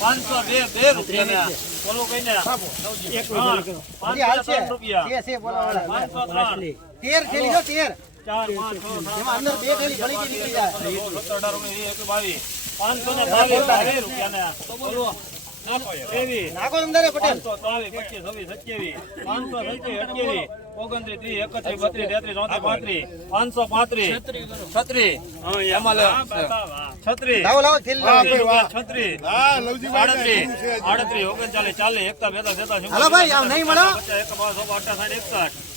પાંચસો બે બે રૂપિયા બોલો કઈ ને પાંચસો ત્રણ રૂપિયા તેર છે તેર પાંચસો ને બાવીસ રૂપિયા બોલો નાખો અંદર પાંચસો પાંત્રીસ છત્રીસ આડત્રીસ ઓગણચાલીસ ચાલીસ એકતા બેતા બેતા નહીં મળે એકસઠ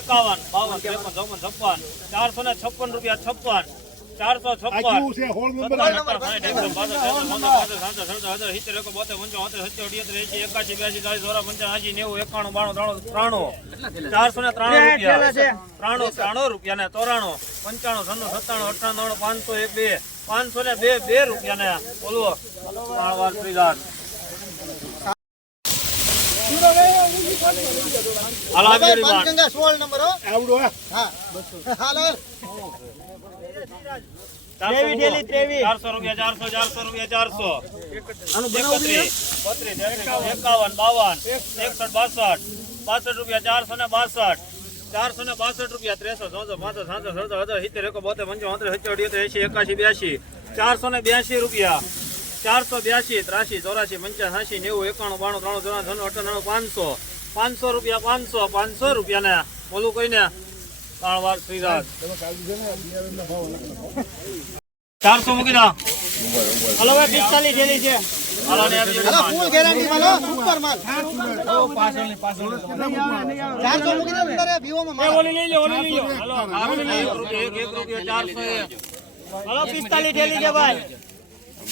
એકાવન બાવન ત્રેપન ચોપન છપ્પન ચારસો ને છપ્પન રૂપિયા છપ્પન ચારસો છપ્પન એકાસી બ્યાસી ચાલીસ ચોરા પંચ્યાસી નેવું એકાણું બાણું ત્રાણું ત્રાણું ચારસો ને ત્રાણું રૂપિયા ત્રાણું ત્રાણું રૂપિયા ને તોરાણું પંચાણું છન્નું સત્તાણું અઠાણું પાંચસો એક બે પાંચસો ને બે બે રૂપિયા ને બોલવો ત્રણ વાર હાલ ચારસો રૂપિયા ચારસો ચારસો રૂપિયા ચારસો એકત્રીસ એકાવન બાવન એકસઠ બાસઠ બાસઠ રૂપિયા ચારસો ને બાસઠ ચારસો ને બાસઠ રૂપિયા ત્રેસો ચોસો પાંચસો સાતસો સડસો હજાર સિત્તેર એકો બોતેર પંચો ઓતેર સિત્તેર અઢીતેર એકાશી બ્યાસી ચારસો ને બ્યાસી રૂપિયા ચારસો બ્યાસી ત્રાસી ચોરાસી પંચાસ એસી નેવું એકાણું બાણું ત્રણ ચોરાણું ધનું અઠાણું પાંચસો પાંચસો રૂપિયા પાંચસો પાંચસો રૂપિયા ને બોલું કઈ ને ત્રણ વાર શ્રીરાજ ચારસો મૂકી ના હલો ભાઈ પિસ્તાલીસ ઠેલી છે પિસ્તાલીસ ઠેલી છે ભાઈ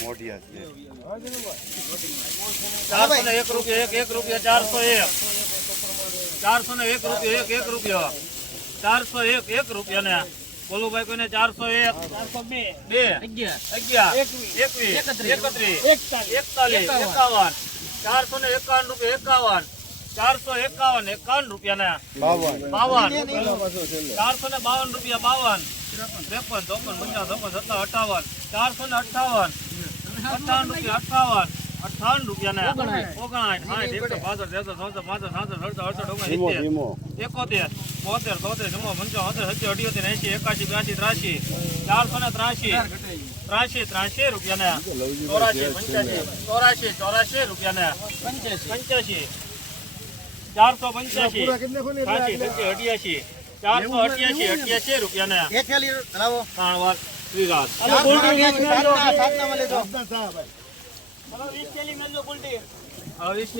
મોઢિયા છે એક રૂપિયા એક એક રૂપિયા ચારસો એક ચારસો ને એક રૂપિયા એક એક રૂપિયા ચારસો એક એક રૂપિયા ને ગોલુભાઈ કોઈને ચારસો એક બે અગિયાર એકવીસ એકત્રીસ એકતાલીસ એકાવન ચારસો ને એકાવન રૂપિયા એકાવન ચારસો એકાવન એકાવન રૂપિયા ને બાવન ચારસો ને બાવન રૂપિયા બાવન ત્રેપન ચોપન પચાસ ચોપન સત્તાવન અઠાવન ચારસો ને અઠાવન અઠાવન રૂપિયા અઠાવન અઠાવન રૂપિયા ને એકોતેર બોતેર તોતેર જમો એસી એકાસી બ્યાસી ત્રાસી ચારસો ને ત્રાસી ત્રાસી ત્રાસી રૂપિયા રૂપિયા ને પંચ્યાસી ચારસો પંચ્યાસી સાચી અઠ્યાસી ચારસો અઠ્યાસી અઠ્યાસી રૂપિયા ને ત્રણ વાર શ્રીરાજ પંચ્યાસી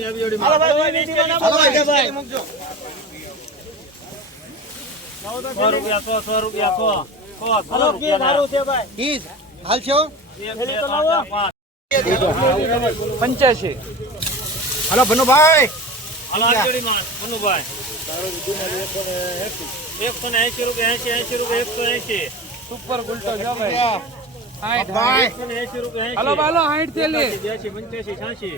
હલો ભનુભાઈ ભનુભાઈ એકસો ને એસી રૂપિયા એસી એસી રૂપિયા એકસો એસી સુપર ગુલટો જો ભાઈ અઠ્યાસી નેવ્યાસી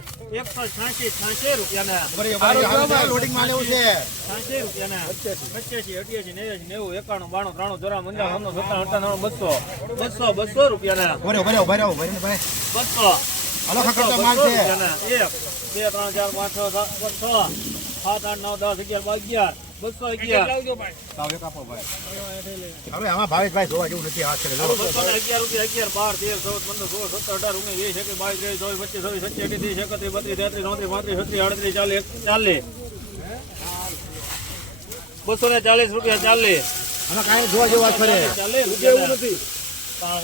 નેવું એકાણું બાણું ત્રાણું જરા મંજા હમનો સત્તાણું અઠાણું બસો રૂપિયાના ભર્યો ભર્યો ભર્યો ભર્યો એક બે ત્રણ ચાર પાંચ છ છ સાત આઠ નવ દસ અગિયાર અગિયાર બસો અગિયાર હવે આમાં ભાવેશભાઈ જોવા જેવું નથી આ છે બસો અગિયાર રૂપિયા અગિયાર બાર તેર ચૌદ પંદર સોળ સત્તર અઢાર ઓગણીસ વીસ એકવીસ બાવીસ ત્રેવીસ ચોવીસ પચીસ છવ્વીસ પચીસ અઠ્યાવીસ એકત્રીસ બત્રીસ તેત્રીસ ચોત્રીસ પાંત્રીસ છત્રીસ અડત્રીસ ચાલીસ ચાલીસ બસો ને ચાલીસ રૂપિયા ચાલીસ આમાં કાંઈ જોવા જેવું વાત ફરે ચાલીસ એવું નથી હા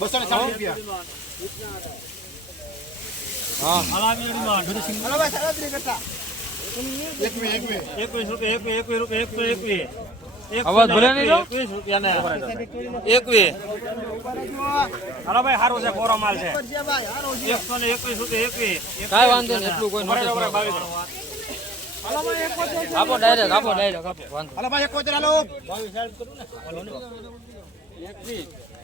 બસો ને ચાલીસ રૂપિયા હા હલાવી કરતા એકવીસ રૂપિયા એકવીસ એકવીસ રૂપિયા એકસો એકવીસ અવાજ ભલે નહીં રૂપિયા ને એકવીસ હાલો ભાઈ સારું છે કોરો માલ છે એકસો ને એકવીસ રૂપિયા એકવીસ કાંઈ વાંધો નહીં એટલું કોઈ નોટિસ આપો ડાયરેક્ટ આપો ડાયરેક્ટ આપો વાંધો હાલો ભાઈ એકોતેર હાલો એકવીસ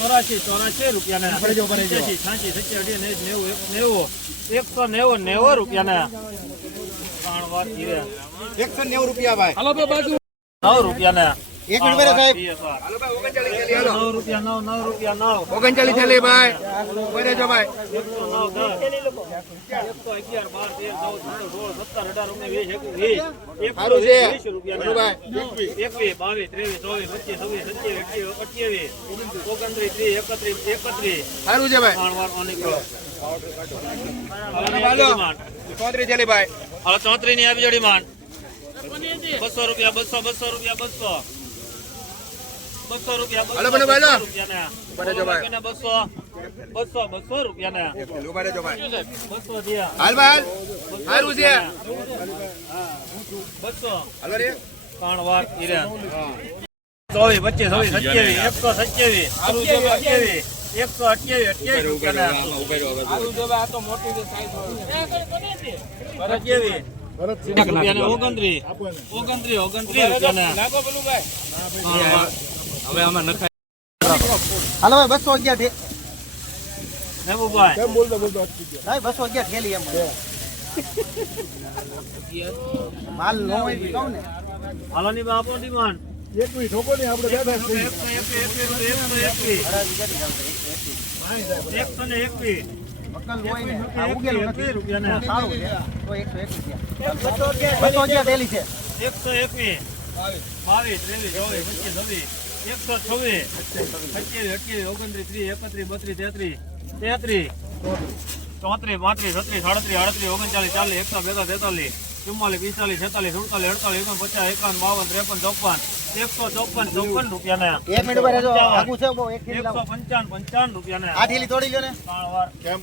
ચોરાસી ચોરાશી રૂપિયાના પંચ્યાસી છાસી સત્યાસી નેવું નેવું એકસો નેવું નેવું રૂપિયાના એકસો નેવું રૂપિયા ભાઈ નવ રૂપિયાના એક મિનિટ રૂપિયા નવ રૂપિયા નવ ભાઈ બોલે જો ભાઈ સારું એકવીસ બાવીસ ત્રેવીસ ચોવીસ પચીસ છવ્વીસ સત્યાવીસ અઠ્યાવીસ ઓગણત્રીસ ત્રીસ એકત્રીસ એકત્રીસ સારું છે ભાઈ ચોત્રીસ ની આવી જોડી માન બસો રૂપિયા બસો બસો રૂપિયા બસો બસો રૂપિયા બસો રૂપિયા ને એકસો અઠ્યાવીસ અઠ્યાવીસ રૂપિયા ઓગણત્રીસ ઓગણત્રીસ ઓગણત્રીસ હવે આમાં નખાય હાલો ભાઈ બસો અગિયાર ઠે ભાઈ બોલતો બોલતો ભાઈ બસો અગિયાર ઠેલી એમ માલ નો હોય કહું ને હાલો ની બાપો ડિમાન્ડ એક મિનિટ ઠોકો નહીં આપણે બે બે એકસો ને એકવીસ બસો અગિયાર ડેલી છે એકસો એકવીસ બાવીસ ત્રેવીસ ચોવીસ પચીસ છવ્વીસ એકસો છવ્વીસ અઠ્યાવીસ અઠ્યાવીસ ઓગણત્રીસ ત્રીસ એકત્રીસ બત્રીસ તેત્રીસ તેત્રીસ ચોત્રીસ પાંત્રીસ છત્રીસ સાડત્રીસ આડત્રીસ ઓગણચાલીસ ચાલીસ એકસો બેતાલીસ તેતાલીસ ચુમ્માલીસ પિસ્તાલીસ છેતાલીસ સુડતાલીસ અડતાલીસ ઓગણપચાસ એકાવન બાવન ત્રેપન ચોપન એકસો ચોપન ચોપન રૂપિયાના એકસો પંચાવન પંચાવન રૂપિયાના આઠેલી તોડી લો ને ત્રણ વાર કેમ